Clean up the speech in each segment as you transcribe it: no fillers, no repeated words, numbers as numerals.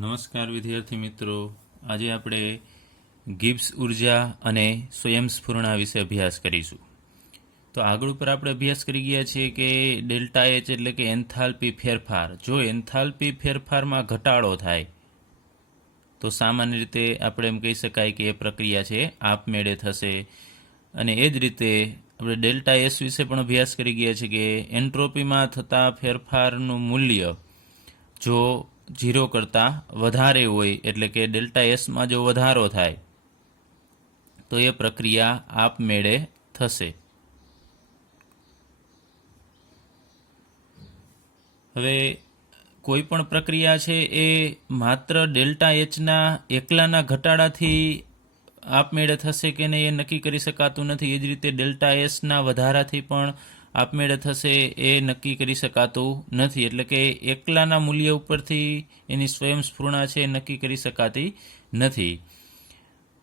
નમસ્કાર વિદ્યાર્થી મિત્રો, આજે આપણે ગિબ્સ ઉર્જા અને સ્વયંસ્ફુરણા વિશે અભ્યાસ કરીશું. તો આગળ ઉપર આપણે અભ્યાસ કરી ગયા છીએ કે ડેલ્ટા એચ એટલે કે એન્થાલ્પી ફેરફાર. જો એન્થાલ્પી ફેરફારમાં ઘટાડો થાય તો સામાન્ય રીતે આપણે એમ કહી શકાય કે એ પ્રક્રિયા છે આપમેળે થશે. અને એ જ રીતે આપણે ડેલ્ટા એસ વિશે પણ અભ્યાસ કરી ગયા છે કે એન્ટ્રોપીમાં થતા ફેરફારનું મૂલ્ય જો 0 કરતાં વધારે હોય એટલે કે ડેલ્ટા એસમાં જો વધારો થાય તો એ પ્રક્રિયા આપમેળે થશે. હવે કોઈ પણ પ્રક્રિયા છે એ માત્ર ડેલ્ટા એચના એકલાના ઘટાડાથી આપમેળે થશે કે નહીં એ નક્કી કરી શકાતું નથી. એ જ રીતે ડેલ્ટા એસના વધારાથી પણ આપમેળે થશે એ નક્કી કરી શકાતું નથી. એટલે કે એકલાના મૂલ્ય ઉપરથી એની સ્વયંસ્ફુરણા છે એ નક્કી કરી શકાતી નથી.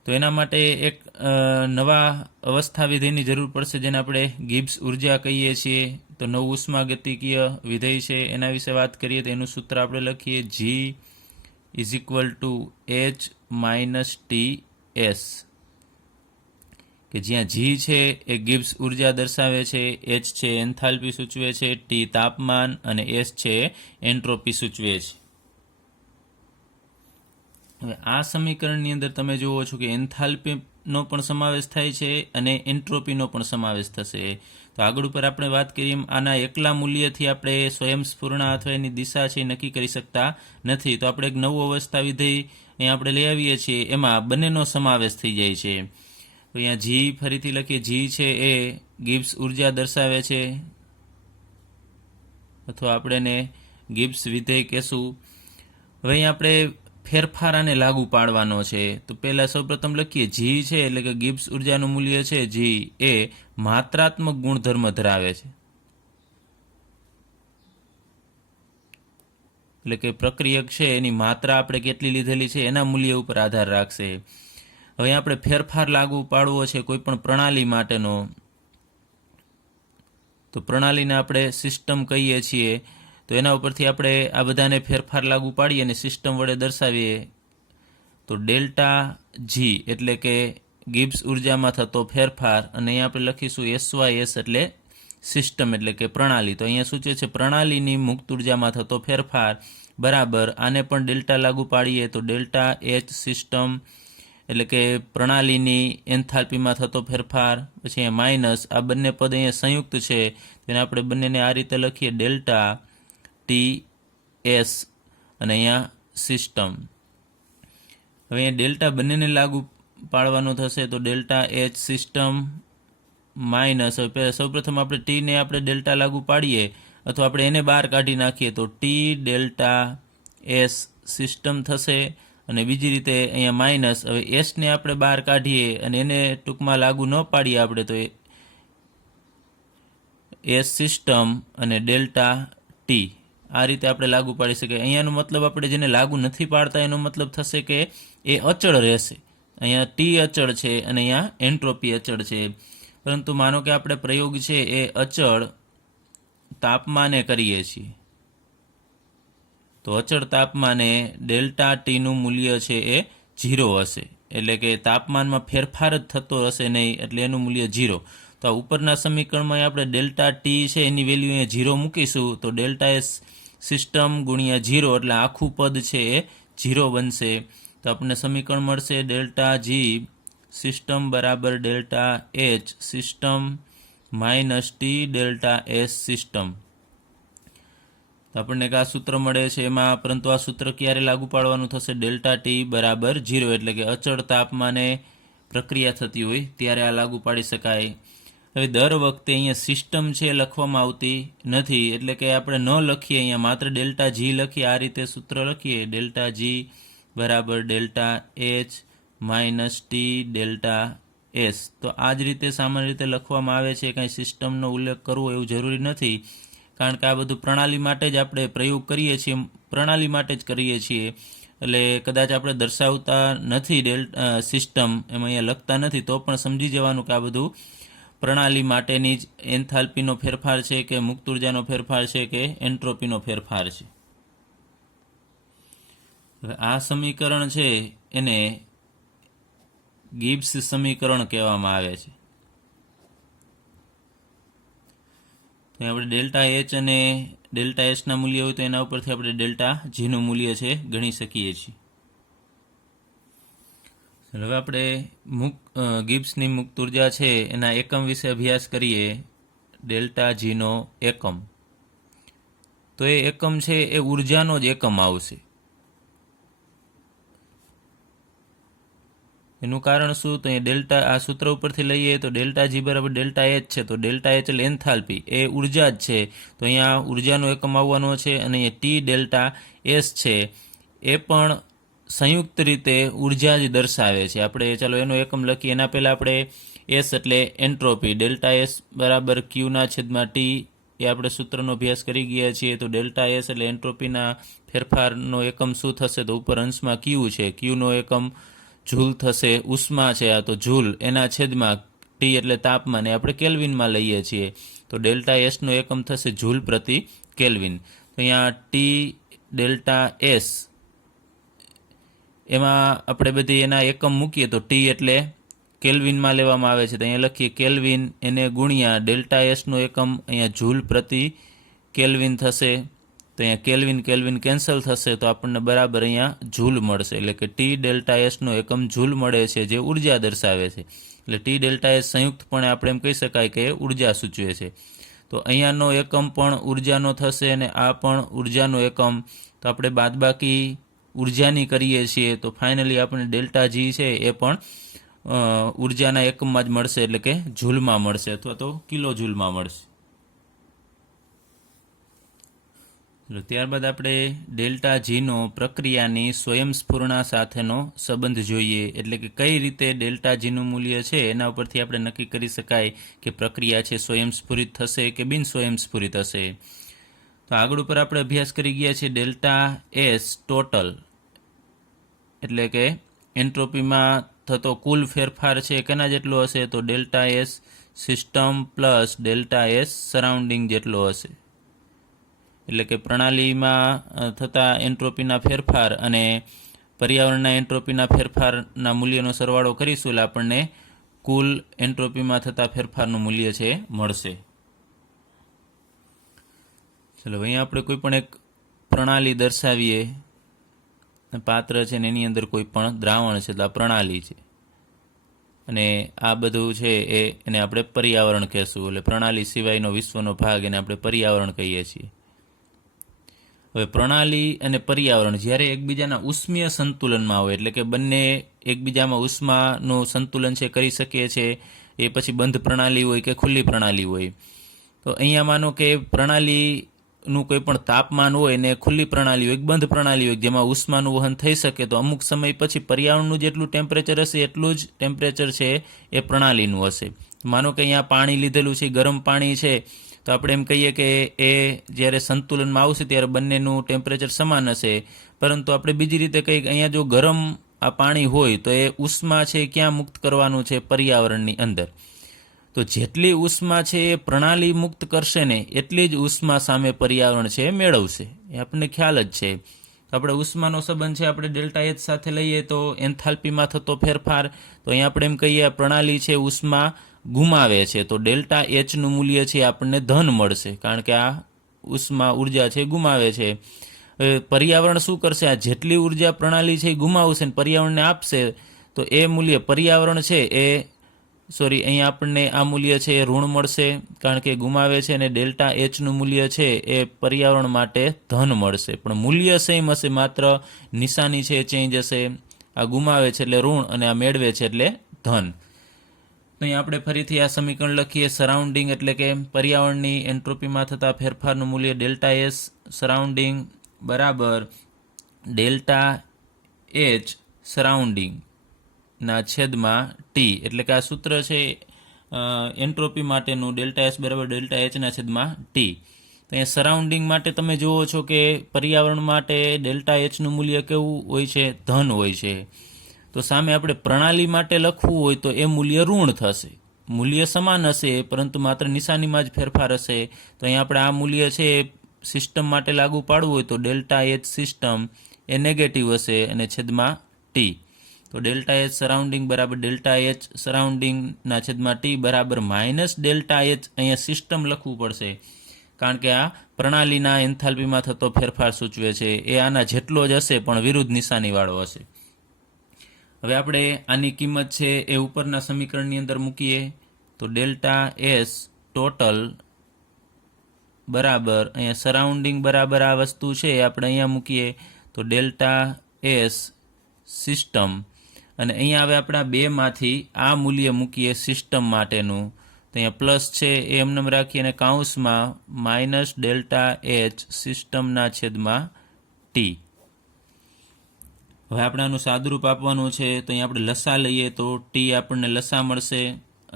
તો એના માટે એક નવા અવસ્થા વિધેયની જરૂર પડશે, જેને આપણે ગિબ્સ ઉર્જા કહીએ છીએ. તો નવું ઉષ્માગતિકીય વિધેય છે, એના વિશે વાત કરીએ તો એનું સૂત્ર આપણે લખીએ G is equal to H minus T S, કે જ્યાં જી છે એ ગિબ્સ ઉર્જા દર્શાવે છે, એચ છે એન્થાલ્પી સૂચવે છે, ટી તાપમાન અને એસ છે એન્ટ્રોપી સૂચવે છે. હવે આ સમીકરણની અંદર તમે જુઓ છો કે એન્થાલ્પીનો પણ સમાવેશ થાય છે અને એન્ટ્રોપીનો પણ સમાવેશ થશે. તો આગળ ઉપર આપણે વાત કરીએ એમ આના એકલા મૂલ્યથી આપણે સ્વયંસ્ફુરણા અથવા એની દિશા છે નક્કી કરી શકતા નથી. તો આપણે એક નવું અવસ્થા વિધેય અહીંયા આપણે લઈ આવીએ છીએ, એમાં બંનેનો સમાવેશ થઈ જાય છે. તો અહીંયા જી ફરીથી લખીએ, જી છે એ ગિબ્સ ઉર્જા દર્શાવે છે, અથવા આપણે એને ગિબ્સ વિધેય કહેશું. હવે અહીંયા આપણે ફેરફાર આને લાગુ પાડવાનો છે. તો પહેલાં સૌપ્રથમ લખીએ જી છે એટલે કે ગિબ્સ ઉર્જાનું મૂલ્ય છે જી એ માત્રાત્મક ગુણધર્મ ધરાવે છે, એટલે કે પ્રક્રિયક છે એની માત્રા આપણે કેટલી લીધેલી છે એના મૂલ્ય ઉપર આધાર રાખશે. હવે આપણે ફેરફાર લાગુ પાડવો છે કોઈ પણ પ્રણાલી માટેનો, તો પ્રણાલીને આપણે સિસ્ટમ કહીએ છીએ. તો એના ઉપરથી આપણે આ બધાને ફેરફાર લાગુ પાડીએ અને સિસ્ટમ વડે દર્શાવીએ. તો ડેલ્ટા જી એટલે કે ગિબ્સ ઉર્જામાં થતો ફેરફાર, અને અહીંયા આપણે લખીશું એસવાય એસ એટલે સિસ્ટમ એટલે કે પ્રણાલી. તો અહીંયા સૂચવે છે પ્રણાલીની મુક્ત ઉર્જામાં થતો ફેરફાર બરાબર આને પણ ડેલ્ટા લાગુ પાડીએ તો ડેલ્ટા એચ સિસ્ટમ એટલે કે પ્રણાલીની એન્થાલ્પીમાં થતો ફેરફાર, પછી અહીંયા માઇનસ આ બંને પદ અહીંયા સંયુક્ત છે તેને આપણે બંનેને આ રીતે લખીએ ડેલ્ટા ટી એસ અને અહીંયા સિસ્ટમ. હવે અહીંયા ડેલ્ટા બંનેને લાગુ પાડવાનું થશે તો ડેલ્ટા એચ સિસ્ટમ માઇનસ, હવે સૌપ્રથમ આપણે ટીને આપણે ડેલ્ટા લાગુ પાડીએ અથવા આપણે એને બહાર કાઢી નાખીએ તો ટી ડેલ્ટા એસ સિસ્ટમ થશે. અને બીજી રીતે અહીંયા માઇનસ, હવે એસને આપણે બહાર કાઢીએ અને એને ટૂંકમાં લાગુ ન પાડીએ આપણે તો એસ સિસ્ટમ અને ડેલ્ટા ટી આ રીતે આપણે લાગુ પાડી શકીએ. અહીંયાનો મતલબ આપણે જેને લાગુ નથી પાડતા એનો મતલબ થશે કે એ અચળ રહેશે. અહીંયા ટી અચળ છે અને અહીંયા એન્ટ્રોપી અચળ છે. પરંતુ માનો કે આપણે પ્રયોગ છે એ અચળ તાપમાને કરીએ છીએ, તો અચળ તાપમાને ડેલ્ટા ટીનું મૂલ્ય છે એ 0 હશે, એટલે કે તાપમાનમાં ફેરફાર જ થતો હશે નહીં, એટલે એનું મૂલ્ય 0. તો આ ઉપરના સમીકરણમાં આપણે ડેલ્ટા ટી છે એની વેલ્યુ અહીંયા 0 મૂકીશું તો ડેલ્ટા એસ સિસ્ટમ ગુણ્યા 0 એટલે આખું પદ છે એ 0 બનશે. તો આપણને સમીકરણ મળશે ડેલ્ટા જી સિસ્ટમ બરાબર delta H system minus T delta S system. તો આપણને આ સૂત્ર મળે છે એમાં, પરંતુ આ સૂત્ર ક્યારે લાગુ પાડવાનું થશે? ડેલ્ટા ટી બરાબર 0 એટલે કે અચળ તાપમાને પ્રક્રિયા થતી હોય ત્યારે આ લાગુ પાડી શકાય. હવે દર વખતે અહીંયા સિસ્ટમ છે લખવામાં આવતી નથી, એટલે કે આપણે ન લખીએ, અહીંયા માત્ર ડેલ્ટા જી લખીએ, આ રીતે સૂત્ર લખીએ ડેલ્ટા જી બરાબર delta H minus T delta S. તો આ જ રીતે સામાન્ય રીતે લખવામાં આવે છે, કાંઈ સિસ્ટમનો ઉલ્લેખ કરવો એવું જરૂરી નથી, કારણ કે આ બધું પ્રણાલી માટે જ આપણે પ્રયોગ કરીએ છીએ, પ્રણાલી માટે જ કરીએ છીએ. એટલે કદાચ આપણે દર્શાવતા નથી સિસ્ટમ એમાં અહીંયા લખતા નથી, તો પણ સમજી જવાનું કે આ બધું પ્રણાલી માટેની જ એન્થાલ્પીનો ફેરફાર છે કે મુક્ત ઉર્જાનો ફેરફાર છે કે એન્ટ્રોપીનો ફેરફાર છે. હવે આ સમીકરણ છે એને ગિબ્સ સમીકરણ કહેવામાં આવે છે. તો આપણે ડેલ્ટા એચ અને ડેલ્ટા એસના મૂલ્ય હોય તો એના ઉપરથી આપણે ડેલ્ટા જીનું મૂલ્ય છે ગણી શકીએ છીએ. હવે આપણે ગિબ્સની મુક્ત ઉર્જા છે એના એકમ વિશે અભ્યાસ કરીએ. ડેલ્ટા જીનો એકમ, તો એ એકમ છે એ ઉર્જાનો જ એકમ આવશે. એનું કારણ શું? તો એ ડેલ્ટા આ સૂત્ર ઉપરથી લઈએ તો ડેલ્ટા જી બરાબર ડેલ્ટા એચ છે. તો ડેલ્ટા એચ એટલે એન્થાલ્પી, એ ઉર્જા જ છે. તો અહીંયા ઉર્જાનો એકમ આવવાનો છે. અને અહીંયા ટી ડેલ્ટા એસ છે એ પણ સંયુક્ત રીતે ઉર્જા જ દર્શાવે છે. આપણે ચાલો એનો એકમ લખીએ. એના પહેલાં આપણે એસ એટલે એન્ટ્રોપી, ડેલ્ટા એસ બરાબર ક્યુના છેદમાં ટી, એ આપણે સૂત્રનો અભ્યાસ કરી ગયા છીએ. તો ડેલ્ટા એસ એટલે એન્ટ્રોપીના ફેરફારનો એકમ શું થશે? તો ઉપર અંશમાં ક્યુ છે, ક્યુનો એકમ જૂલ થશે. ઉષ્મા છે આ તો જૂલ, એના છેદમાં ટી એટલે તાપમાન, એ આપણે કેલ્વિનમાં લઈએ છીએ. તો ડેલ્ટા એસનો એકમ થશે જૂલ પ્રતિ કેલ્વિન. તો અહીંયા ટી ડેલ્ટા એસ એમાં આપણે બધી એના એકમ મૂકીએ તો ટી એટલે કેલ્વિનમાં લેવામાં આવે છે. તો અહીંયા લખીએ કેલ્વિન, એને ગુણ્યા ડેલ્ટા એસનો એકમ અહીંયા જૂલ પ્રતિ કેલ્વિન થશે. તો અહીંયા કેલ્વિન કેલ્વિન કેન્સલ થશે તો આપણને બરાબર અહીંયા જૂલ મળશે. એટલે કે ટી ડેલ્ટા એસનો એકમ જૂલ મળે છે, જે ઉર્જા દર્શાવે છે. એટલે ટી ડેલ્ટા એસ સંયુક્તપણે આપણે એમ કહી શકાય કે ઉર્જા સૂચવે છે. તો અહીંયાનો એકમ પણ ઉર્જાનો થશે અને આ પણ ઉર્જાનો એકમ. તો આપણે બાદબાકી ઉર્જાની કરીએ છીએ તો ફાઇનલી આપણે ડેલ્ટા જી છે એ પણ ઉર્જાના એકમમાં જ મળશે, એટલે કે જૂલમાં મળશે અથવા તો કિલો જૂલમાં મળશે. ત્યારબાદ આપણે ડેલ્ટા જીનો પ્રક્રિયાની સ્વયંસ્ફુરણા સાથેનો સંબંધ જોઈએ. એટલે કે કઈ રીતે ડેલ્ટા જીનું મૂલ્ય છે એના ઉપરથી આપણે નક્કી કરી શકાય કે પ્રક્રિયા છે સ્વયંસ્ફુરિત થશે કે બિન સ્વયંસ્ફુરિત હશે. તો આગળ ઉપર આપણે અભ્યાસ કરી ગયા છીએ ડેલ્ટા એસ ટોટલ, એટલે કે એન્ટ્રોપીમાં થતો કુલ ફેરફાર છે કેના જેટલો હશે? તો delta S system plus delta S surrounding જેટલો હશે. એટલે કે પ્રણાલીમાં થતા એન્ટ્રોપીના ફેરફાર અને પર્યાવરણના એન્ટ્રોપીના ફેરફારના મૂલ્યનો સરવાળો કરીશું એટલે આપણને કુલ એન્ટ્રોપીમાં થતા ફેરફારનું મૂલ્ય છે મળશે. ચલો અહીંયા આપણે કોઈ પણ એક પ્રણાલી દર્શાવીએ. પાત્ર છે ને એની અંદર કોઈ પણ દ્રાવણ છે તો આ પ્રણાલી છે, અને આ બધું છે એને આપણે પર્યાવરણ કહેશું. એટલે પ્રણાલી સિવાયનો વિશ્વનો ભાગ એને આપણે પર્યાવરણ કહીએ છીએ. હવે પ્રણાલી અને પર્યાવરણ જ્યારે એકબીજાના ઉષ્મીય સંતુલનમાં હોય, એટલે કે બંને એકબીજામાં ઉષ્માનું સંતુલન છે કરી શકીએ છે, એ પછી બંધ પ્રણાલી હોય કે ખુલ્લી પ્રણાલી હોય. તો અહીંયા માનો કે પ્રણાલીનું કોઈ પણ તાપમાન હોય ને ખુલ્લી પ્રણાલી હોય, બંધ પ્રણાલી હોય જેમાં ઉષ્માનું વહન થઈ શકે, તો અમુક સમય પછી પર્યાવરણનું જેટલું ટેમ્પરેચર હશે એટલું જ ટેમ્પરેચર છે એ પ્રણાલીનું હશે. માનો કે અહીંયા પાણી લીધેલું છે, ગરમ પાણી છે, તો આપણે એમ કહીએ કે એ જ્યારે સંતુલનમાં આવશે ત્યારે બંનેનું ટેમ્પરેચર સમાન હશે. પરંતુ આપણે બીજી રીતે કહીએ કે અહીંયા જો ગરમ આ પાણી હોય તો એ ઉષ્મા છે ક્યાં મુક્ત કરવાનું છે? પર્યાવરણની અંદર. તો જેટલી ઉષ્મા છે એ પ્રણાલી મુક્ત કરશે ને એટલી જ ઉષ્મા સામે પર્યાવરણ છે એ મેળવશે. એ આપણને ખ્યાલ જ છે. આપણે ઉષ્માનો સંબંધ છે આપણે ડેલ્ટા એચ સાથે લઈએ તો એન્થાલ્પીમાં થતો ફેરફાર, તો અહીંયા આપણે એમ કહીએ પ્રણાલી છે ઉષ્મા ગુમાવે છે, તો ડેલ્ટા એચનું મૂલ્ય છે આપણને ધન મળશે, કારણ કે આ ઉષ્મા ઉર્જા છે ગુમાવે છે. પર્યાવરણ શું કરશે? આ જેટલી ઉર્જા પ્રણાલી છે એ ગુમાવશે ને પર્યાવરણને આપશે, તો એ મૂલ્ય પર્યાવરણ છે અહીંયા આપણને આ મૂલ્ય છે એ ઋણ મળશે, કારણ કે ગુમાવે છે, અને ડેલ્ટા એચનું મૂલ્ય છે એ પર્યાવરણ માટે ધન મળશે. પણ મૂલ્ય સેમ હશે, માત્ર નિશાની છે ચેન્જ હશે. આ ગુમાવે છે એટલે ઋણ અને આ મેળવે છે એટલે ધન. તો અહીં આપણે ફરીથી આ સમીકરણ લખીએ. સરાઉન્ડિંગ એટલે કે પર્યાવરણની એન્ટ્રોપીમાં થતા ફેરફારનું મૂલ્ય ડેલ્ટા એસ સરાઉન્ડિંગ બરાબર ડેલ્ટા એચ સરાઉન્ડિંગ ના છેદમાં ટી. એટલે કે આ સૂત્ર છે એન્ટ્રોપી માટેનું ડેલ્ટા એસ બરાબર ડેલ્ટા એચના છેદમાં ટી. તો અહીંયા સરાઉન્ડિંગ માટે તમે જુઓ છો કે પર્યાવરણ માટે ડેલ્ટા એચનું મૂલ્ય કેવું હોય છે? ધન હોય છે. તો સામે આપણે પ્રણાલી માટે લખવું હોય તો એ મૂલ્ય ઋણ થશે. મૂલ્ય સમાન હશે પરંતુ માત્ર નિશાનીમાં જ ફેરફાર હશે. તો અહીંયા આપણે આ મૂલ્ય છે સિસ્ટમ માટે લાગુ પાડવું હોય તો ડેલ્ટા એચ સિસ્ટમ એ નેગેટિવ હશે અને છેદમાં ટી. તો ડેલ્ટા એચ સરાઉન્ડિંગ બરાબર ડેલ્ટા એચ સરાઉન્ડિંગના છેદમાં ટી બરાબર માઇનસ ડેલ્ટા એચ. અહીંયા સિસ્ટમ લખવું પડશે કારણ કે આ પ્રણાલીના એન્થાલ્પીમાં થતો ફેરફાર સૂચવે છે. એ આના જેટલો જ હશે પણ વિરુદ્ધ નિશાનીવાળો હશે. હવે આપણે આની કિંમત છે એ ઉપરના સમીકરણની અંદર મૂકીએ તો ડેલ્ટા એસ ટોટલ બરાબર અહીંયા સરાઉન્ડિંગ બરાબર આ વસ્તુ છે આપણે અહીંયા મૂકીએ તો ડેલ્ટા એસ સિસ્ટમ અને અહીંયા હવે આપણે આ બેમાંથી આ મૂલ્ય મૂકીએ સિસ્ટમ માટેનું તો અહીંયા પ્લસ છે એ એમને રાખીએ અને કાઉન્સમાં માઇનસ ડેલ્ટા એચ સિસ્ટમના છેદમાં ટી. હવે આપણે આનું સાદુરૂપ આપવાનું છે તો અહીંયા આપણે લસા લઈએ તો ટી આપણને લસા મળશે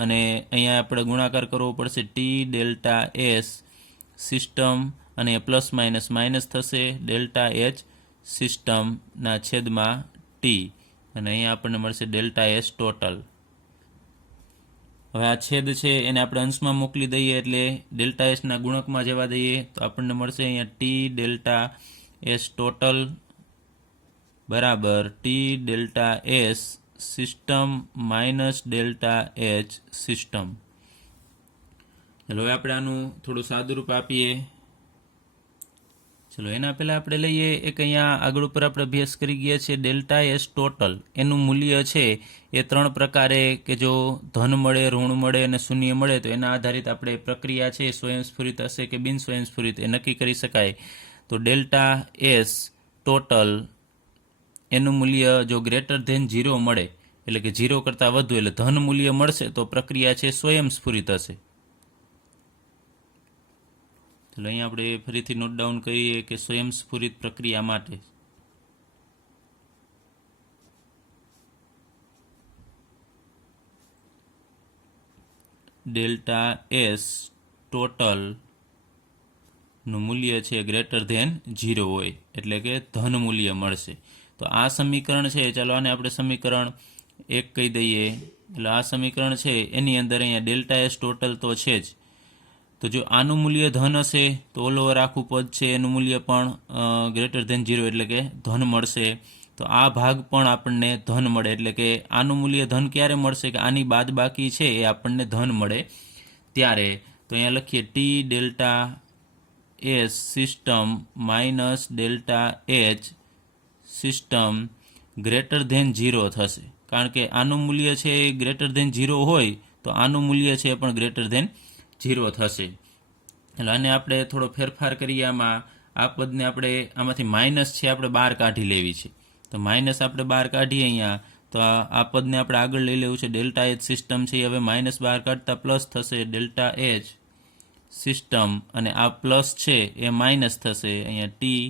અને અહીંયા આપણે ગુણાકાર કરવો પડશે ટી ડેલ્ટા એસ સિસ્ટમ અને પ્લસ માઇનસ માઇનસ થશે ડેલ્ટા એચ સિસ્ટમના છેદમાં ટી અને અહીંયા આપણને મળશે ડેલ્ટા એસ ટોટલ. હવે આ છેદ છે એને આપણે અંશમાં મોકલી દઈએ એટલે ડેલ્ટા એસના ગુણકમાં જવા દઈએ તો આપણને મળશે અહીંયા ટી ડેલ્ટા એસ ટોટલ બરાબર T delta S system minus delta H system. ચલો હવે આપણે આનું થોડું સાદુરૂપ આપીએ. ચલો એના પહેલાં આપણે લઈએ એક અહીંયા આગળ ઉપર આપણે અભ્યાસ કરી ગયા છે ડેલ્ટા એસ ટોટલ. એનું મૂલ્ય છે એ 3 પ્રકારે કે જો ધન મળે, ઋણ મળે અને શૂન્ય મળે તો એના આધારિત આપણે પ્રક્રિયા છે સ્વયંસ્ફુરિત હશે કે બિન સ્વયંસ્ફુરિત એ નક્કી કરી શકાય. તો ડેલ્ટા એસ ટોટલ એનું મૂલ્ય જો ગ્રેટર ધેન 0 મળે એટલે કે 0 કરતાં વધુ એટલે ધન મૂલ્ય મળશે તો પ્રક્રિયા છે સ્વયંસ્ફુરિત હશે. ચલો અહીંયા આપણે ફરીથી નોટ ડાઉન કરીએ કે સ્વયંસ્ફુરિત પ્રક્રિયા માટે ડેલ્ટા એસ ટોટલનું મૂલ્ય છે ગ્રેટર ધેન 0 હોય એટલે કે ધન મૂલ્ય મળશે. તો આ સમીકરણ છે ચાલો આને આપણે સમીકરણ 1 કહી દઈએ. એટલે આ સમીકરણ છે એની અંદર અહીંયા ડેલ્ટા એસ ટોટલ તો છે જ. તો જો આનું મૂલ્ય ધન હશે તો ઓલ ઓવર આખું પદ છે એનું મૂલ્ય પણ ગ્રેટર ધેન 0 એટલે કે ધન મળશે. તો આ ભાગ પણ આપણને ધન મળે એટલે કે આનું મૂલ્ય ધન ક્યારે મળશે કે આની બાદબાકી છે એ આપણને ધન મળે ત્યારે. તો અહીંયા લખીએ T delta S system minus delta H system greater than 0 થશે કારણ કે આનું મૂલ્ય છે એ ગ્રેટર ધેન 0 હોય તો આનું મૂલ્ય છે પણ ગ્રેટર ધેન 0 થશે. એટલે આને આપણે થોડો ફેરફાર કરીએ. આમાં આ પદને આપણે આમાંથી માઇનસ છે આપણે બહાર કાઢી લેવી છે તો માઇનસ આપણે બહાર કાઢીએ અહીંયા તો આ પદને આપણે આગળ લઈ લેવું છે. ડેલ્ટા એચ સિસ્ટમ છે હવે માઇનસ બહાર કાઢતા પ્લસ થશે ડેલ્ટા એચ સિસ્ટમ અને આ પ્લસ છે એ માઇનસ થશે અહીંયા ટી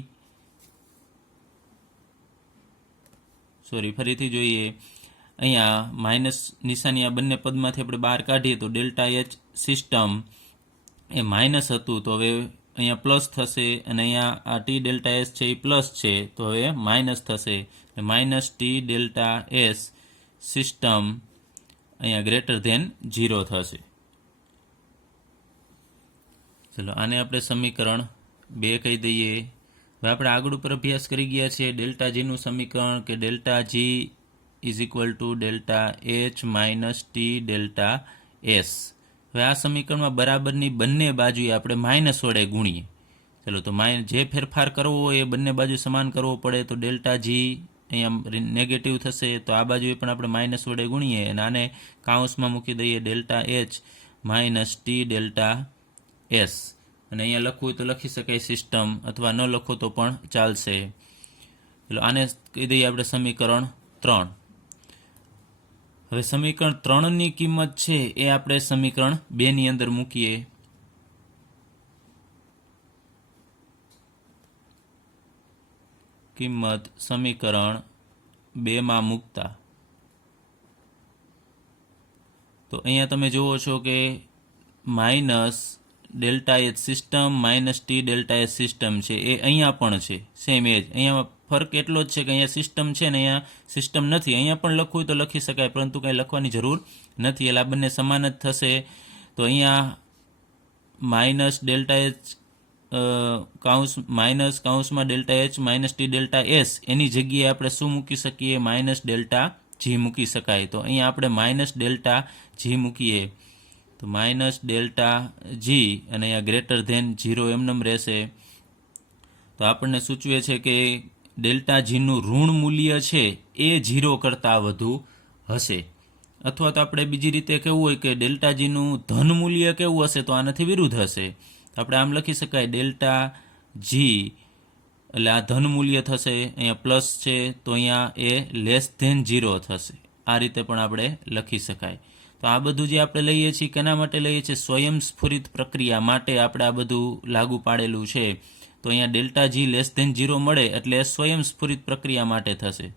ફરીથી જોઈએ અહીંયા માઇનસ નિશાની આ બંને પદમાંથી આપણે બહાર કાઢીએ તો ડેલ્ટા એચ સિસ્ટમ એ માઇનસ હતું તો હવે અહીંયા પ્લસ થશે અને અહીંયા આ ટી ડેલ્ટા એસ છે એ પ્લસ છે તો હવે માઇનસ થશે minus T delta S system અહીંયા ગ્રેટર ધેન 0 થશે. ચલો આને આપણે સમીકરણ 2 કહી દઈએ. હવે આપણે આગળ ઉપર અભ્યાસ કરી ગયા છીએ ડેલ્ટા જીનું સમીકરણ કે delta G is equal to delta H minus T delta S. હવે આ સમીકરણમાં બરાબરની બંને બાજુએ આપણે માઇનસ વડે ગુણીએ. ચલો તો જે ફેરફાર કરવો હોય એ બંને બાજુ સમાન કરવો પડે તો ડેલ્ટા જી અહીંયા નેગેટિવ થશે તો આ બાજુએ પણ આપણે માઇનસ વડે ગુણીએ અને આને કાઉન્સમાં મૂકી દઈએ delta H minus T delta S અને અહીંયા લખવું હોય તો લખી શકાય સિસ્ટમ અથવા ન લખો તો પણ ચાલશે. એટલે આને કહી દઈએ આપણે સમીકરણ 3. હવે સમીકરણ 3ની કિંમત છે એ આપણે સમીકરણ 2ની અંદર મૂકીએ. કિંમત સમીકરણ 2માં મૂકતા તો અહીંયા તમે જુઓ છો કે minus delta H system minus T delta H system છે એ અહીંયા પણ છે સેમ એજ. અહીંયા ફરક એટલો જ છે કે અહીંયા સિસ્ટમ છે ને અહીંયા સિસ્ટમ નથી. અહીંયા પણ લખવું હોય તો લખી શકાય પરંતુ કંઈ લખવાની જરૂર નથી એટલે આ બંને સમાન જ થશે. તો અહીંયા માઇનસ ડેલ્ટા એચ કૌંસ માઇનસ કૌંસમાં delta H minus T delta S એની જગ્યાએ આપણે શું મૂકી શકીએ? માઇનસ ડેલ્ટા જી મૂકી શકાય. તો અહીંયા આપણે માઇનસ ડેલ્ટા જી મૂકીએ તો માઇનસ ડેલ્ટા જી અને અહીંયા ગ્રેટર ધેન 0 એમનેમ રહેશે. તો આપણને સૂચવે છે કે ડેલ્ટા જીનું ઋણ મૂલ્ય છે એ 0 કરતાં વધુ હશે. અથવા તો આપણે બીજી રીતે કહેવું હોય કે ડેલ્ટા જીનું ધન મૂલ્ય કેવું હશે? તો આનાથી વિરુદ્ધ હશે. આપણે આમ લખી શકાય ડેલ્ટા જી એટલે આ ધન મૂલ્ય થશે, અહીંયા પ્લસ છે તો અહીંયા એ લેસ ધેન 0 થશે. આ રીતે પણ આપણે લખી શકાય. તો આ બધું જે આપણે લઈએ છીએ કેના માટે લઈએ છીએ? સ્વયંસ્ફુરિત પ્રક્રિયા માટે આપણે આ બધું લાગુ પાડેલું છે. તો અહીંયા ડેલ્ટા જી લેસ ધેન 0 મળે એટલે સ્વયંસ્ફુરિત પ્રક્રિયા માટે થશે.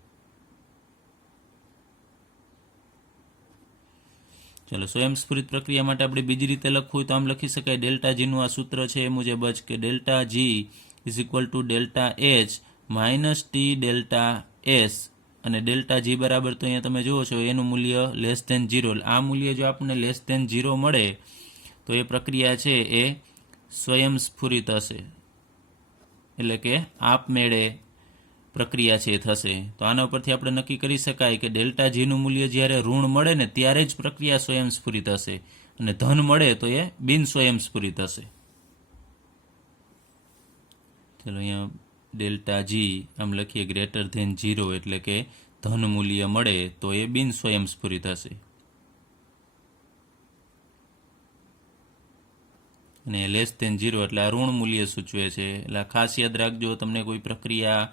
ચલો, સ્વયંસ્ફુરિત પ્રક્રિયા માટે આપણે બીજી રીતે લખવું હોય તો આમ લખી શકાય ડેલ્ટા જીનું આ સૂત્ર છે એ મુજબ જ કે delta G is equal to delta H minus T delta S અને ડેલ્ટા જી બરાબર તો અહીંયા તમે જુઓ છો એનું મૂલ્ય લેસ ધેન 0. આ મૂલ્ય જો આપણને લેસ ધેન 0 મળે તો એ પ્રક્રિયા છે એ સ્વયંસ્ફુરિત હશે, એટલે કે આપમેળે પ્રક્રિયા છે એ થશે. તો આના ઉપરથી આપણે નક્કી કરી શકાય કે ડેલ્ટા જીનું મૂલ્ય જ્યારે ઋણ મળે ને ત્યારે જ પ્રક્રિયા સ્વયંસ્ફુરિત હશે અને ધન મળે તો એ બિન સ્વયંસ્ફુરિત હશે. ચલો, અહીંયા ડેલ્ટા જી આમ લખીએ ગ્રેટર ધેન 0 એટલે કે ધન મૂલ્ય મળે તો એ બિન સ્વયંસ્ફુરિત હશે અને લેસ ધેન 0 એટલે આ ઋણ મૂલ્ય સૂચવે છે. એટલે ખાસ યાદ રાખજો, તમને કોઈ પ્રક્રિયા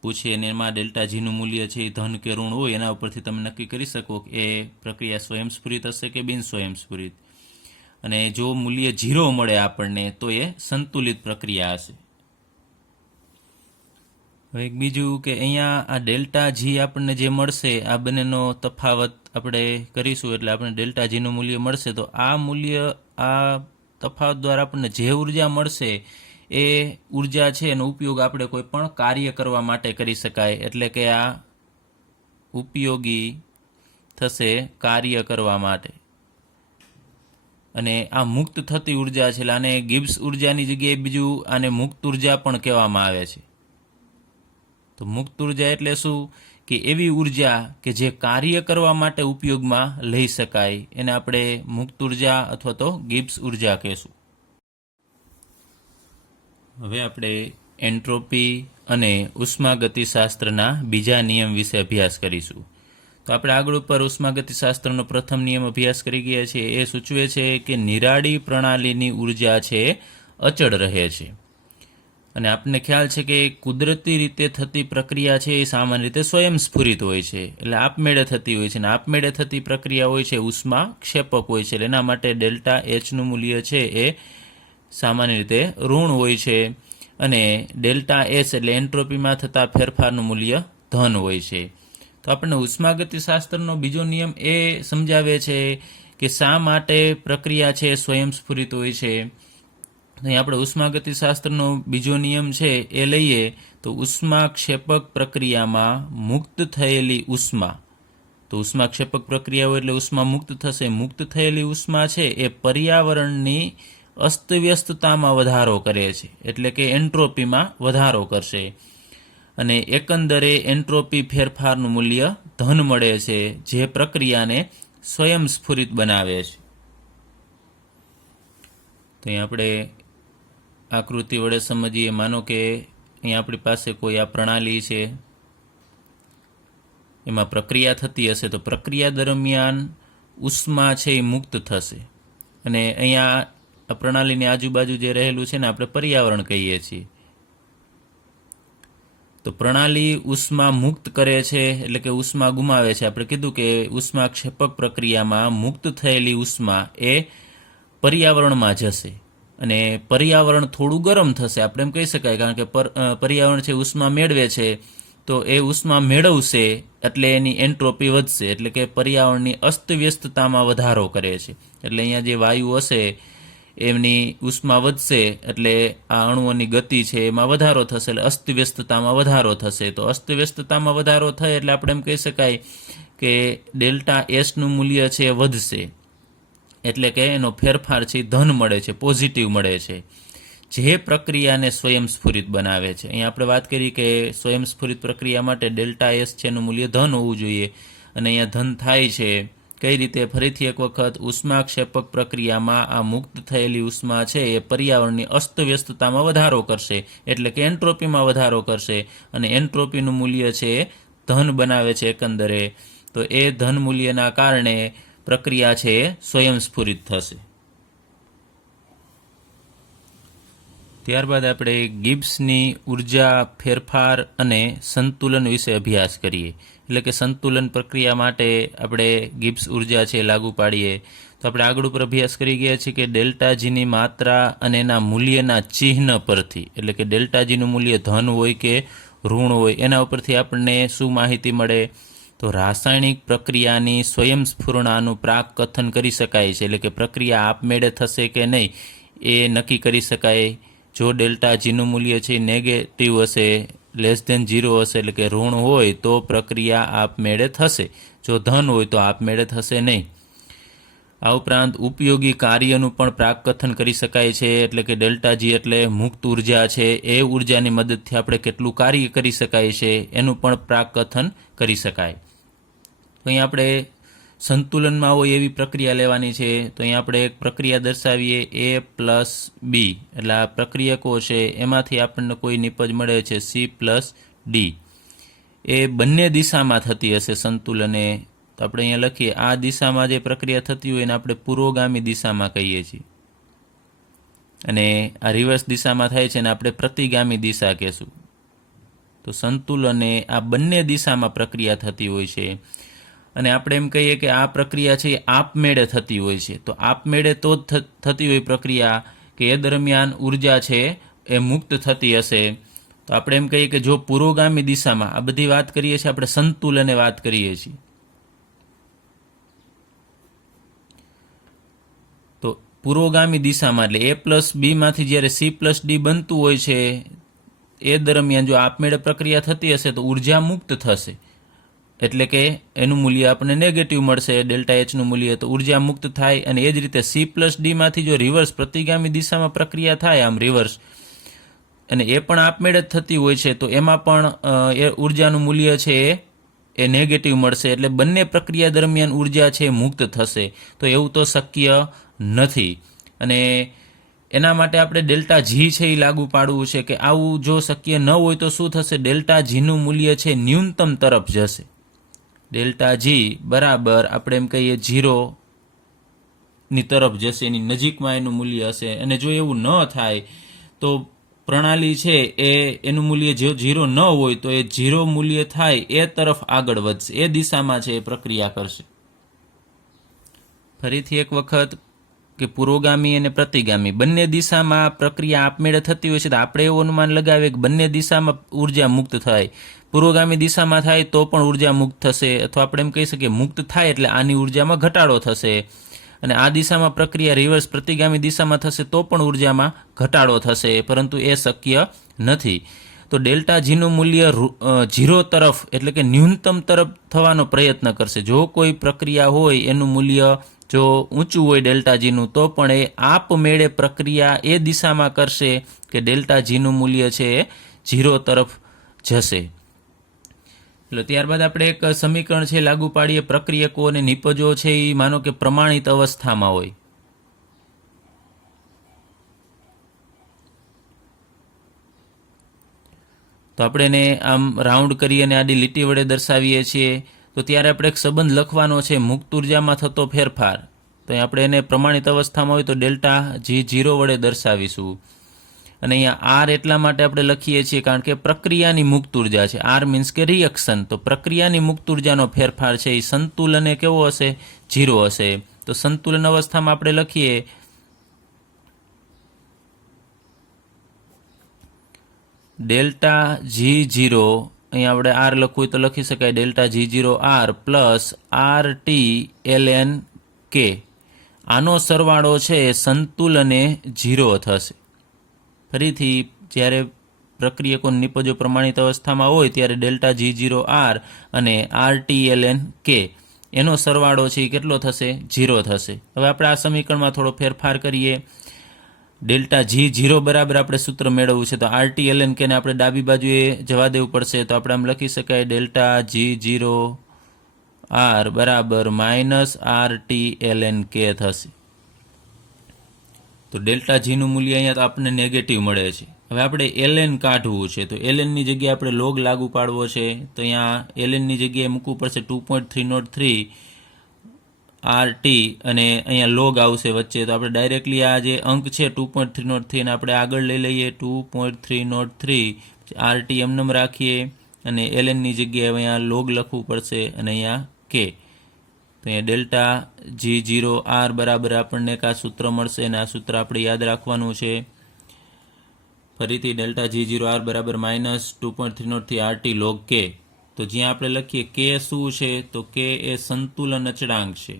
પૂછે અને એમાં ડેલ્ટા જીનું મૂલ્ય છે એ ધન કે ઋણ હોય એના ઉપરથી તમે નક્કી કરી શકો કે એ પ્રક્રિયા સ્વયંસ્ફુરિત હશે કે બિન સ્વયંસ્ફુરિત. અને જો મૂલ્ય 0 મળે આપણને તો એ સંતુલિત પ્રક્રિયા હશે. હવે એક બીજું કે અહીંયા આ ડેલ્ટા જી આપણને જે મળશે આ બંનેનો તફાવત આપણે કરીશું એટલે આપણે ડેલ્ટા જીનું મૂલ્ય મળશે. તો આ મૂલ્ય આ તફાવત દ્વારા આપણને જે ઉર્જા મળશે એ ઉર્જા છે એનો ઉપયોગ આપણે કોઈ પણ કાર્ય કરવા માટે કરી શકાય, એટલે કે આ ઉપયોગી થશે કાર્ય કરવા માટે. અને આ મુક્ત થતી ઉર્જા છે એટલે આને ગિબ્સ ઉર્જાની જગ્યાએ બીજું આને મુક્ત ઉર્જા પણ કહેવામાં આવે છે. તો મુક્ત ઉર્જા એટલે શું? કે એવી ઉર્જા કે જે કાર્ય કરવા માટે ઉપયોગમાં લઈ શકાય એને આપણે મુક્ત ઉર્જા અથવા તો ગિબ્સ ઉર્જા કહેશું. હવે આપણે એન્ટ્રોપી અને ઉષ્માગતિશાસ્ત્રના બીજા નિયમ વિશે અભ્યાસ કરીશું. તો આપણે આગળ ઉપર ઉષ્માગતિશાસ્ત્રનો પ્રથમ નિયમ અભ્યાસ કરી ગયા છીએ. એ સૂચવે છે કે નિરાળી પ્રણાલીની ઉર્જા છે અચળ રહે છે. અને આપણને ખ્યાલ છે કે કુદરતી રીતે થતી પ્રક્રિયા છે એ સામાન્ય રીતે સ્વયંસ્ફુરિત હોય છે, એટલે આપમેળે થતી હોય છે. અને આપમેળે થતી પ્રક્રિયા હોય છે ઉષ્મા ક્ષેપક હોય છે. એના માટે ડેલ્ટા એચનું મૂલ્ય છે એ સામાન્ય રીતે ઋણ હોય છે અને ડેલ્ટા એસ એટલે એન્ટ્રોપીમાં થતા ફેરફારનું મૂલ્ય ધન હોય છે. તો આપણને ઉષ્માગતિશાસ્ત્રનો બીજો નિયમ એ સમજાવે છે કે શા માટે પ્રક્રિયા છે સ્વયંસ્ફુરિત હોય છે. અહીં આપણે ઉષ્માગતિશાસ્ત્રનો બીજો નિયમ છે એ લઈએ તો ઉષ્માક્ષેપક પ્રક્રિયામાં મુક્ત થયેલી ઉષ્મા, તો ઉષ્માક્ષેપક પ્રક્રિયા હોય એટલે ઉષ્મા મુક્ત થશે. મુક્ત થયેલી ઉષ્મા છે એ પર્યાવરણની અસ્તવ્યસ્તતામાં વધારો કરે છે, એટલે કે એન્ટ્રોપીમાં વધારો કરશે અને એકંદરે એન્ટ્રોપી ફેરફારનું મૂલ્ય ધન મળે છે, જે પ્રક્રિયાને સ્વયંસ્ફુરિત બનાવે છે. તો અહીં આપણે આકૃતિ વડે સમજીએ. માનો કે અહીં આપણી પાસે કોઈ આ પ્રણાલી છે, એમાં પ્રક્રિયા થતી હશે તો પ્રક્રિયા દરમિયાન ઉષ્મા છે એ મુક્ત થશે અને અહીંયા આ પ્રણાલીની આજુબાજુ જે રહેલું છે ને આપણે પર્યાવરણ કહીએ છીએ. તો પ્રણાલી ઉષ્મા મુક્ત કરે છે એટલે કે ઉષ્મા ગુમાવે છે. આપણે કીધું કે ઉષ્માક્ષેપક પ્રક્રિયામાં મુક્ત થયેલી ઉષ્મા એ પર્યાવરણમાં જશે અને પર્યાવરણ થોડું ગરમ થશે, આપણે એમ કહી શકાય, કારણ કે પર્યાવરણ છે ઉષ્મા મેળવે છે તો એ ઉષ્મા મેળવશે એટલે એની એન્ટ્રોપી વધશે, એટલે કે પર્યાવરણની અસ્તવ્યસ્તતામાં વધારો કરે છે. એટલે અહીંયા જે વાયુ હશે એમની ઉષ્મા વધશે એટલે આ અણુઓની ગતિ છે એમાં વધારો થશે, એટલે અસ્તવ્યસ્તતામાં વધારો થશે. તો અસ્તવ્યસ્તતામાં વધારો થાય એટલે આપણે એમ કહી શકાય કે ડેલ્ટા એસનું મૂલ્ય છે એ વધશે, એટલે કે એનો ફેરફાર છે ધન મળે છે, પોઝિટિવ મળે છે. જે પ્રક્રિયાને સ્વયંસ્ફુરિત બનાવે છે. અહીં આપણે વાત કરી કે સ્વયંસ્ફુરિત પ્રક્રિયા માટે ડેલ્ટા એસ છે એનું મૂલ્ય ધન હોવું જોઈએ, અને અહીંયા ધન થાય છે કઈ રીતે? ફરીથી એક વખત, ઉષ્માક્ષેપક પ્રક્રિયામાં આ મુક્ત થયેલી ઉષ્મા છે એ પર્યાવરણની અસ્તવ્યસ્તતામાં વધારો કરશે, એટલે કે એન્ટ્રોપીમાં વધારો કરશે, અને એન્ટ્રોપીનું મૂલ્ય છે એ ધન બનાવે છે એકંદરે. તો એ ધન મૂલ્યના કારણે પ્રક્રિયા છે એ સ્વયંસ્ફુરિત થશે. ત્યારબાદ આપણે ગિબ્સની ઉર્જા ફેરફાર અને સંતુલન વિશે અભ્યાસ કરીએ. એટલે કે સંતુલન પ્રક્રિયા માટે આપણે ગિબ્સ ઉર્જા છે લાગુ પાડીએ. તો આપણે આગળ ઉપર અભ્યાસ કરી ગયા છીએ કે ડેલ્ટાજીની માત્રા અને એના મૂલ્યના ચિહ્ન પરથી, એટલે કે ડેલ્ટાજીનું મૂલ્ય ધન હોય કે ઋણ હોય, એના ઉપરથી આપણને શું માહિતી મળે? તો રાસાયણિક પ્રક્રિયાની સ્વયંસ્ફુરણાનું પ્રાક કથન કરી શકાય છે, એટલે કે પ્રક્રિયા આપમેળે થશે કે નહીં એ નક્કી કરી શકાય. જો ડેલ્ટા જીનું મૂલ્ય છે નેગેટિવ હશે, <0 હશે, એટલે કે ઋણ હોય, તો પ્રક્રિયા આપમેળે થશે. જો ધન હોય તો આપમેળે થશે નહીં. આ ઉપરાંત ઉપયોગી કાર્યનું પણ પ્રાકકથન કરી શકાય છે, એટલે કે ડેલ્ટાજી એટલે મુક્ત ઉર્જા છે, એ ઉર્જાની મદદથી આપણે કેટલું કાર્ય કરી શકાય છે એનું પણ પ્રાકકથન કરી શકાય. તો અહીં આપણે સંતુલનમાં હોય એવી પ્રક્રિયા લેવાની છે. તો અહીં આપણે એક પ્રક્રિયા દર્શાવીએ A+B, એટલે આ પ્રક્રિયકો છે એમાંથી આપણને કોઈ નિપજ મળે છે C+D. એ બંને દિશામાં થતી હશે સંતુલને. તો આપણે અહીંયા લખીએ, આ દિશામાં જે પ્રક્રિયા થતી હોય એને આપણે પુરોગામી દિશામાં કહીએ છીએ, અને આ રિવર્સ દિશામાં થાય છે ને આપણે પ્રતિગામી દિશા કહેશું. તો સંતુલને આ બંને દિશામાં પ્રક્રિયા થતી હોય છે, અને આપણે એમ કહીએ કે આ પ્રક્રિયા છે એ આપમેળે થતી હોય છે. તો આપમેળે તો જ થતી હોય પ્રક્રિયા કે એ દરમિયાન ઉર્જા છે એ મુક્ત થતી હશે. તો આપણે એમ કહીએ કે જો પુરોગામી દિશામાં, આ બધી વાત કરીએ છીએ આપણે સંતુલને વાત કરીએ છીએ, તો પુરોગામી દિશામાં એટલે A+B માંથી જ્યારે C+D બનતું હોય છે એ દરમિયાન જો આપમેળે પ્રક્રિયા થતી હશે તો ઉર્જા મુક્ત થશે, એટલે કે એનું મૂલ્ય આપણને નેગેટિવ મળશે, ડેલ્ટા એચનું મૂલ્ય. તો ઉર્જા મુક્ત થાય, અને એ જ રીતે C+D માંથી જો રિવર્સ પ્રતિગામી દિશામાં પ્રક્રિયા થાય, આમ રિવર્સ, અને એ પણ આપમેળે જ થતી હોય છે, તો એમાં પણ એ ઉર્જાનું મૂલ્ય છે એ નેગેટિવ મળશે, એટલે બંને પ્રક્રિયા દરમિયાન ઉર્જા છે મુક્ત થશે. તો એવું તો શક્ય નથી, અને એના માટે આપણે ડેલ્ટા જી છે એ લાગુ પાડવું છે કે આવું જો શક્ય ન હોય તો શું થશે? ડેલ્ટા જીનું મૂલ્ય છે ન્યૂનતમ તરફ જશે. ડેલ્ટા જી બરાબર આપણે એમ કહીએ 0 ની તરફ જશે, એની નજીકમાં એનું મૂલ્ય હશે. અને જો એવું ન થાય તો પ્રણાલી છે એનું મૂલ્ય જો 0 ન હોય તો એ 0 મૂલ્ય થાય એ તરફ આગળ વધશે, એ દિશામાં છે એ પ્રક્રિયા કરશે. ફરીથી એક વખત કે પુરોગામી અને પ્રતિગામી બંને દિશામાં પ્રક્રિયા આપમેળે થતી હોય છે, તો આપણે એવું અનુમાન લગાવીએ કે બંને દિશામાં ઉર્જા મુક્ત થાય. પુરોગામી દિશામાં થાય તો પણ ઉર્જા મુક્ત થશે, અથવા આપણે એમ કહી શકીએ મુક્ત થાય એટલે આની ઉર્જામાં ઘટાડો થશે, અને આ દિશામાં પ્રક્રિયા રિવર્સ પ્રતિગામી દિશામાં થશે તો પણ ઉર્જામાં ઘટાડો થશે, પરંતુ એ શક્ય નથી. તો ડેલ્ટા જીનું મૂલ્ય 0 તરફ એટલે કે ન્યૂનતમ તરફ થવાનો પ્રયત્ન કરશે. જો કોઈ પ્રક્રિયા હોય એનું મૂલ્ય જો ઊંચું હોય ડેલ્ટા જીનું, તો પણ એ આપમેળે પ્રક્રિયા એ દિશામાં કરશે કે ડેલ્ટા જીનું મૂલ્ય છે એ 0 તરફ જશે. એટલે ત્યારબાદ આપણે એક સમીકરણ છે લાગુ પાડીએ. પ્રક્રિયકો અને નિપજો છે એ માનો કે પ્રમાણિત અવસ્થામાં હોય, તો આપણે એને આમ રાઉન્ડ કરી અને આડી લીટી વડે દર્શાવીએ છીએ. તો ત્યારે આપણે એક સંબંધ લખવાનો છે, મુક્ત ઉર્જામાં થતો ફેરફાર. તો આપણે એને પ્રમાણિત અવસ્થામાં હોય તો ડેલ્ટા જી 0 વડે દર્શાવીશું. અને અહીંયા આર એટલા માટે આપણે લખીએ છીએ કારણ કે પ્રક્રિયાની મુક્ત ઉર્જા છે. આર મીન્સ કે રિએક્શન. તો પ્રક્રિયાની મુક્ત ઉર્જાનો ફેરફાર છે એ સંતુલને કેવો હશે? 0 હશે. તો સંતુલન અવસ્થામાં આપણે લખીએ ડેલ્ટા જી 0, અહીંયા આપણે આર લખવું હોય તો લખી શકાય delta G 0 R plus RT ln K. આનો સરવાળો છે સંતુલને 0 થશે. ફરીથી જ્યારે પ્રક્રિયકો નિપજો પ્રમાણિત અવસ્થામાં હોય ત્યારે ડેલ્ટા જી 0 આર અને RT ln K એનો સરવાળો છે એ કેટલો થશે? 0 થશે. હવે આપણે આ સમીકરણમાં થોડો ફેરફાર કરીએ. ડેલ્ટા જી 0 બરાબર આપણે સૂત્ર મેળવવું છે, તો આરટી એલએન કે ને આપણે ડાબી બાજુએ જવા દેવું પડશે. તો આપણે આમ લખી શકાય ડેલ્ટા જી 0 આર બરાબર માઇનસ આરટી એલએન કે થશે. તો ડેલ્ટા જીનું મૂલ્ય અહીંયા તો આપણને નેગેટિવ મળે છે. હવે આપણે એલએન કાઢવું છે, તો એલએનની જગ્યાએ આપણે લોગ લાગુ પાડવો છે. તો અહીંયા એલએનની જગ્યાએ મૂકવું પડશે 2.303 આરટી અને અહીંયા લોગ આવશે વચ્ચે. તો આપણે ડાયરેક્ટલી આ જે અંક છે 2.303 અને આપણે આગળ લઈ લઈએ 2.303 આરટી એમનેમ રાખીએ અને એલએનની જગ્યાએ અહીંયા લોગ લખવું પડશે અને અહીંયા કે. તો અહીંયા ડેલ્ટા જી 0 આર બરાબર આપણને એક આ સૂત્ર મળશે અને આ સૂત્ર આપણે યાદ રાખવાનું છે. ફરીથી ડેલ્ટા જી 0 આર બરાબર માઇનસ 2.303 આરટી લોગ કે. તો જ્યાં આપણે લખીએ કે શું છે, તો કે એ સંતુલન અચળાંક છે.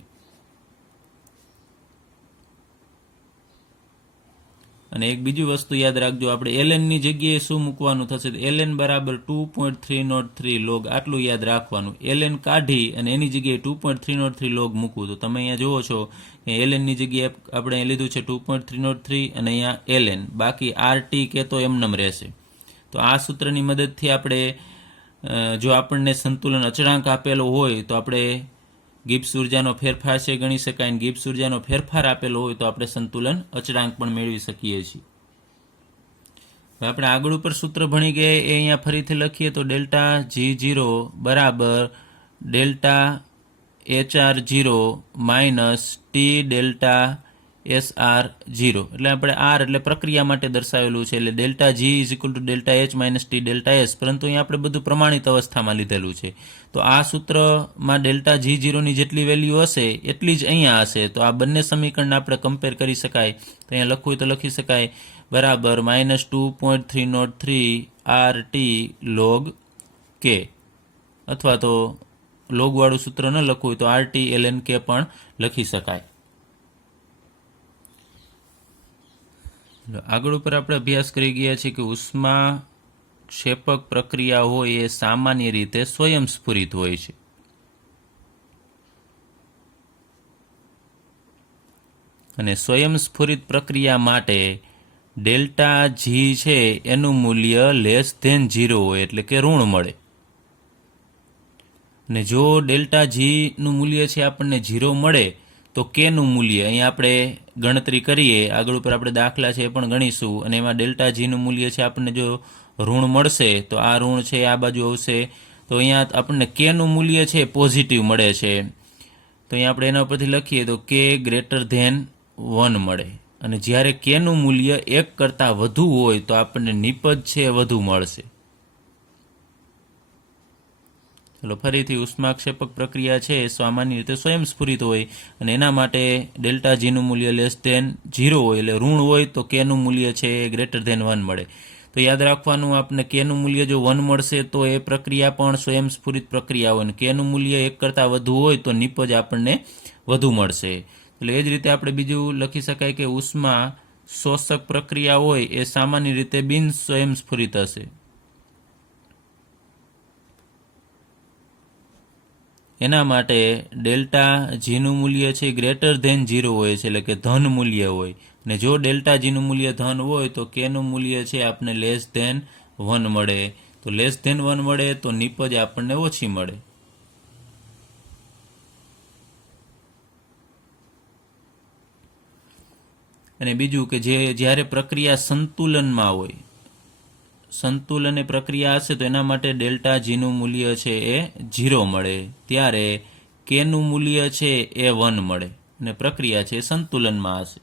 અને એક બીજી વસ્તુ યાદ રાખજો, આપણે એલએનની જગ્યાએ શું મૂકવાનું થશે, તો એલએન બરાબર 2.303 લોગ, આટલું યાદ રાખવાનું. એલએન કાઢી અને એની જગ્યાએ 2.303 લોગ મૂકવું. તો તમે અહીંયા જુઓ છો કે એલએનની જગ્યાએ આપણે લીધું છે 2.303 અને અહીંયા એલએન, બાકી આરટી કે તો એમનેમ રહેશે. તો આ સૂત્રની મદદથી આપણે જો આપણને સંતુલન અચળાંક આપેલો હોય તો આપણે ગિબ્સ ઉર્જાનો ફેરફાર છે ગણી શકાય, અને ગિબ્સ ઉર્જાનો ફેરફાર આપેલો હોય તો આપણે સંતુલન અચળાંક પણ મેળવી શકીએ છીએ. હવે આપણે આગળ ઉપર સૂત્ર ભણી ગયા એ અહીંયા ફરીથી લખીએ તો ડેલ્ટા જી 0 બરાબર delta HR 0 minus T delta SR 0. એટલે આપણે આર એટલે પ્રક્રિયા માટે દર્શાવેલું છે, એટલે delta G is equal to delta H minus T delta S, પરંતુ અહીંયા આપણે બધું પ્રમાણિત અવસ્થામાં લીધેલું છે. તો આ સૂત્રમાં ડેલ્ટા જી 0ની જેટલી વેલ્યુ હશે એટલી જ અહીંયા હશે. તો આ બંને સમીકરણને આપણે કમ્પેર કરી શકાય. તો અહીંયા લખવું હોય તો લખી શકાય બરાબર માઇનસ 2.303 આરટી લોગ કે, અથવા તો લોગવાળું સૂત્ર ન લખવું હોય તો આરટી એલએન કે પણ લખી શકાય. આગળ ઉપર આપણે અભ્યાસ કરી ગયા છીએ કે ઉષ્મા ક્ષેપક પ્રક્રિયા હોય એ સામાન્ય રીતે સ્વયંસ્ફુરિત હોય છે. અને સ્વયંસ્ફુરિત પ્રક્રિયા માટે ડેલ્ટા જી છે એનું મૂલ્ય લેસ ધેન 0 હોય, એટલે કે ઋણ મળે. અને જો ડેલ્ટા જીનું મૂલ્ય છે આપણને 0 મળે તો કેનું મૂલ્ય અહીંયા આપણે ગણતરી કરીએ, આગળ ઉપર આપણે દાખલા છે એ પણ ગણીશું, અને એમાં ડેલ્ટા જીનું મૂલ્ય છે આપણને જો ઋણ મળશે તો આ ઋણ છે આ બાજુ આવશે. તો અહીંયા આપણને કેનું મૂલ્ય છે પોઝિટિવ મળે છે. તો અહીંયા આપણે એના ઉપરથી લખીએ તો કે ગ્રેટર ધેન 1 મળે. અને જ્યારે કેનું મૂલ્ય 1 કરતાં વધુ હોય તો આપણને નિપજ છે વધુ મળશે. ચલો ફરીથી ઉષ્માક્ષેપક પ્રક્રિયા છે એ સામાન્ય રીતે સ્વયંસ્ફુરિત હોય, અને એના માટે ડેલ્ટા જીનું મૂલ્ય લેસ ધેન 0 હોય, એટલે ઋણ હોય તો કેનું મૂલ્ય છે એ ગ્રેટર ધેન 1 મળે. તો યાદ રાખવાનું, આપણને કેનું મૂલ્ય જો 1 મળશે તો એ પ્રક્રિયા પણ સ્વયંસ્ફુરિત પ્રક્રિયા હોય, અને કેનું મૂલ્ય 1 કરતાં વધુ હોય તો નિપજ આપણને વધુ મળશે. એટલે એ જ રીતે આપણે બીજું લખી શકાય કે ઉષ્મા શોષક પ્રક્રિયા હોય એ સામાન્ય રીતે બિન સ્વયંસ્ફુરિત હશે. એના માટે ડેલ્ટા જીનું મૂલ્ય છે ગ્રેટર ધેન 0 હોય છે, એટલે કે ધન મૂલ્ય હોય. અને જો ડેલ્ટા જીનું મૂલ્ય ધન હોય તો કેનું મૂલ્ય છે આપણને લેસ ધેન 1 મળે. તો લેસ ધેન 1 મળે તો નિપજ આપણને ઓછી મળે. અને બીજું કે જ્યારે પ્રક્રિયા સંતુલનમાં હોય, સંતુલન પ્રક્રિયા હશે તો એના માટે ડેલ્ટા જીનું મૂલ્ય છે એ 0 મળે, ત્યારે કેનું મૂલ્ય છે એ 1 મળે, અને પ્રક્રિયા છે સંતુલનમાં હશે.